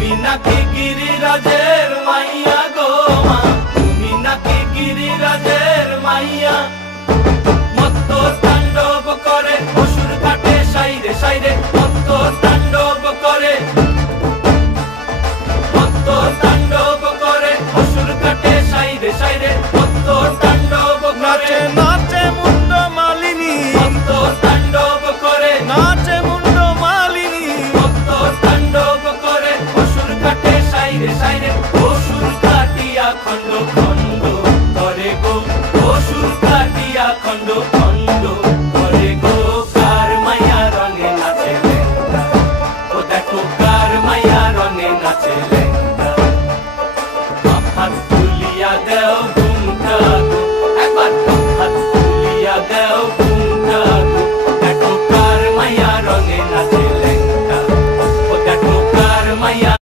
তুমি নাকি গিরিরাজের মাইয়া গো মা, তুমি নাকি গিরিরাজের মাইয়া। মত্ত তাণ্ডব করে অসুর কাটে সাইরে সাইরে, মত্ত তাণ্ডব করে, মত্ত তাণ্ডব করে অসুর কাটে সাইরে সাইরে, মত্ত তাণ্ডব করে। নাচে মুন্ড মালিনী, মত্ত তাণ্ডব করে, নাচে মুন্ড মালিনী, মত্ত তাণ্ডব করে অসুর কাটে সাইরে সাইরে, অসুর কাটিয়া খণ্ড